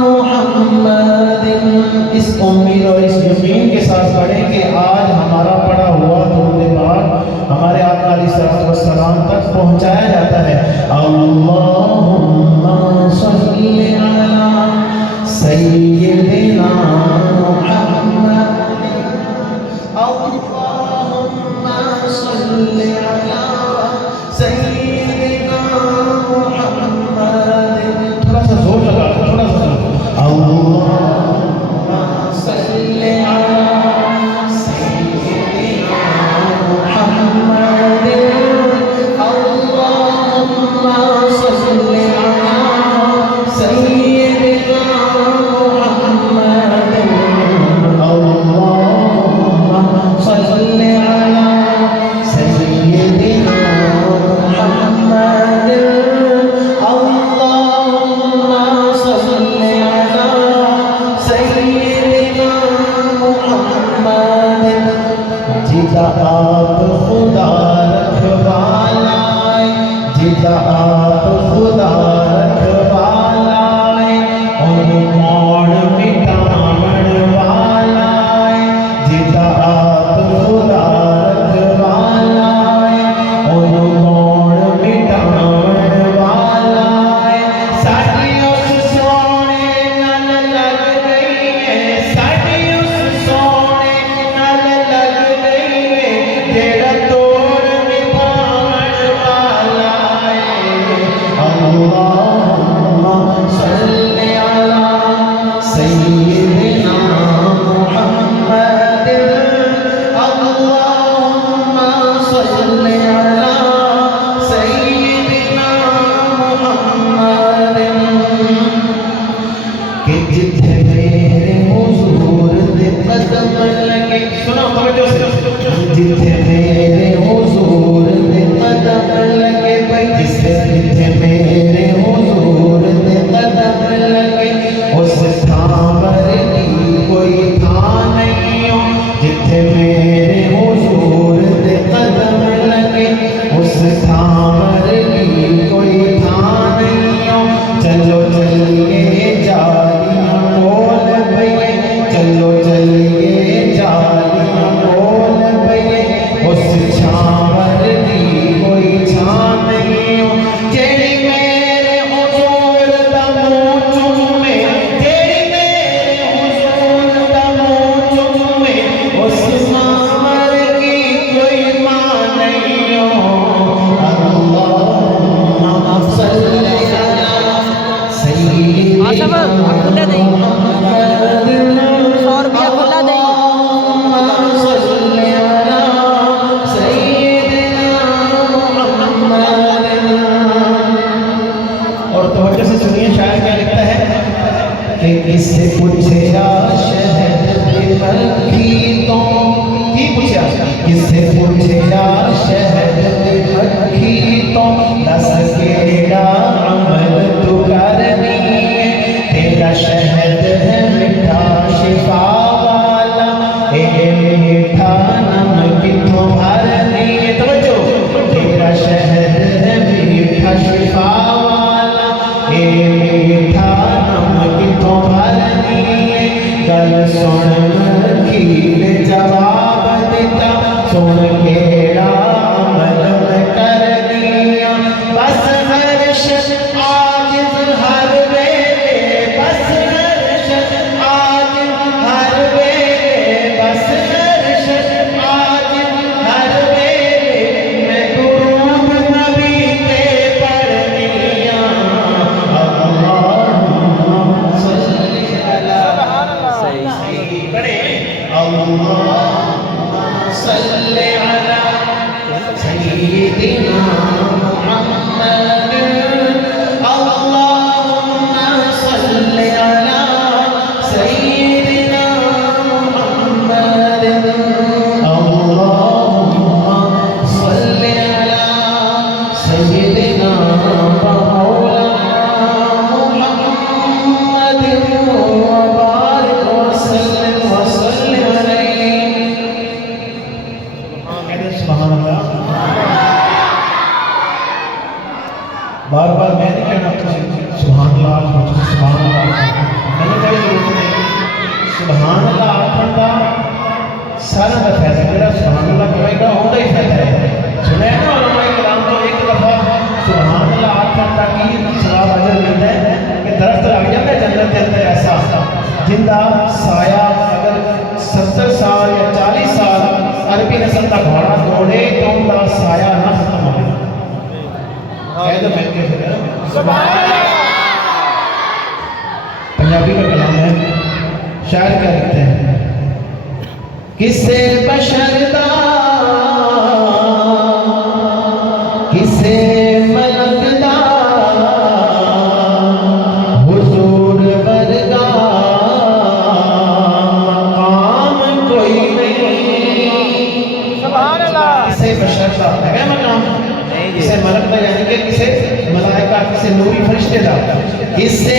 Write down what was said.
मोहम्मद, इस उम्मीद और इस यकीन के साथ पढ़ें कि आज हमारा पढ़ा हुआ दुरूद पाक हमारे आका अलैहिस्सलातु वस्सलाम तक पहुंचाया जाता है। अल्लाहुम्मा सल्ली अला सय्यिदिना मुहम्मद, अल्लाहुम्मा सल्ली अला सय्यिदिना मुहम्मद। थोड़ा सा जोर लगा, थोड़ा सा अल्लाहुम्मा सल्ली अला सय्यिदिना मुहम्मद, अल्लाहुम्मा सल्ली अला सय्यिदिना मुहम्मद, अल्लाहुम्मा सल्ली अला सय्यिदिना मुहम्मद, अल्लाहुम्मा सल्ली अला सय्यिदिना मुहम्मद। जिदा आप खुदा रखवालाए, जिदा आप खुदा रखवालाए, और कौन मिटावण वालाए। जिदा आप खुदा रखवालाए, और कौन मिटावण वालाए। साडी उस सोने नाल लग गई है, साडी उस सोने नाल लग गई है, तेरा तोड़ निभावण वाला है। अल्लाहुम्मा सल्ली अला सय्यिदिना मुहम्मद, अल्लाहुम्मा सल्ली अला सय्यिदिना मुहम्मद। कि जिथे मेरे हुजूर दे कदम लगे, सुनो तवज्जो से, जिथे मेरे हुजूर दे कदम लगे, भाई जिथे मेरे हुजूर दे कदम लगे, उस थां वर्गी कोई थां नहीं हो। जिथे मेरे हुजूर दे कदम लगे, उस थां वर्गी कोई थां नहीं हो। चलो चलिए जालियां बोल भैये, चलो चलिए जालियां बोल भैये, उस छां वर्गी कोई छां नहीं हो। जेड़ी मेरे हुजूर दा मुंह चूमे, जेड़ी मेरे हुजूर दा मुंह चूमे, उस मां वर्गी कोई मां नहीं हो। अल्लाहुम्मा सल्ली अला सय्यिदिना मुहम्मद, अल्लाहुम्मा सल्ली अला सय्यिदिना मुहम्मद। और तवज्जो से सुनिए, शायर क्या लिखता है कि किससे पूछेगा शहद की मक्खी तो, की पूछा किससे पूछेगा शहद की मक्खी तो, दस केड़ा अमल तू करनी है। तेरा शहद है मीठा शिफा वाला, ए मीठा नम किथों भरनी है। तवज्जो, तेरा शहद है मीठा शिफा वाला, ए मीठा नम किथों भरनी है। गल सुन मक्खी ने जवाब दिता, सुन केड़ा अमल मैं करनी आ। बस हर्ष आजिज़ हर वेले, बस हर्ष आजिज़ हर वेले, बस हर्ष आजिज़ हर वेले, मैं दुरूद नबी ते पढ़नी आ। अल्लाहुम्मा सल्ली अला सय्यिदिना, अल्लाहुम्मा सल्ली अला सारा का फायदा मेरा सुभान अल्लाह कहेगा होता ही फायदा है। सुने ना उलमा इकराम तो एक दफ़ा सुभान अल्लाह आखिर तक सवाब अजर मिलता है कि दरख्त लग जाता है जन्नत के अंदर ऐसा जिंदा साया अगर 70 साल या 40 साल अरबी नस्ल का घोड़ा दौड़े तो उनका साया ना खत्म हो। पंजाबी का कलाम है, शायर क्या लिखते हैं, किसे बशरदा किसे मलकदा हुजूर वर्गा मकाम कोई नहीं। सुभान अल्लाह। किसे बशरदा है मकाम, किसे मलकदा यानी कि किसे मलाइका किसे नूरी फरिश्ते दा, किसे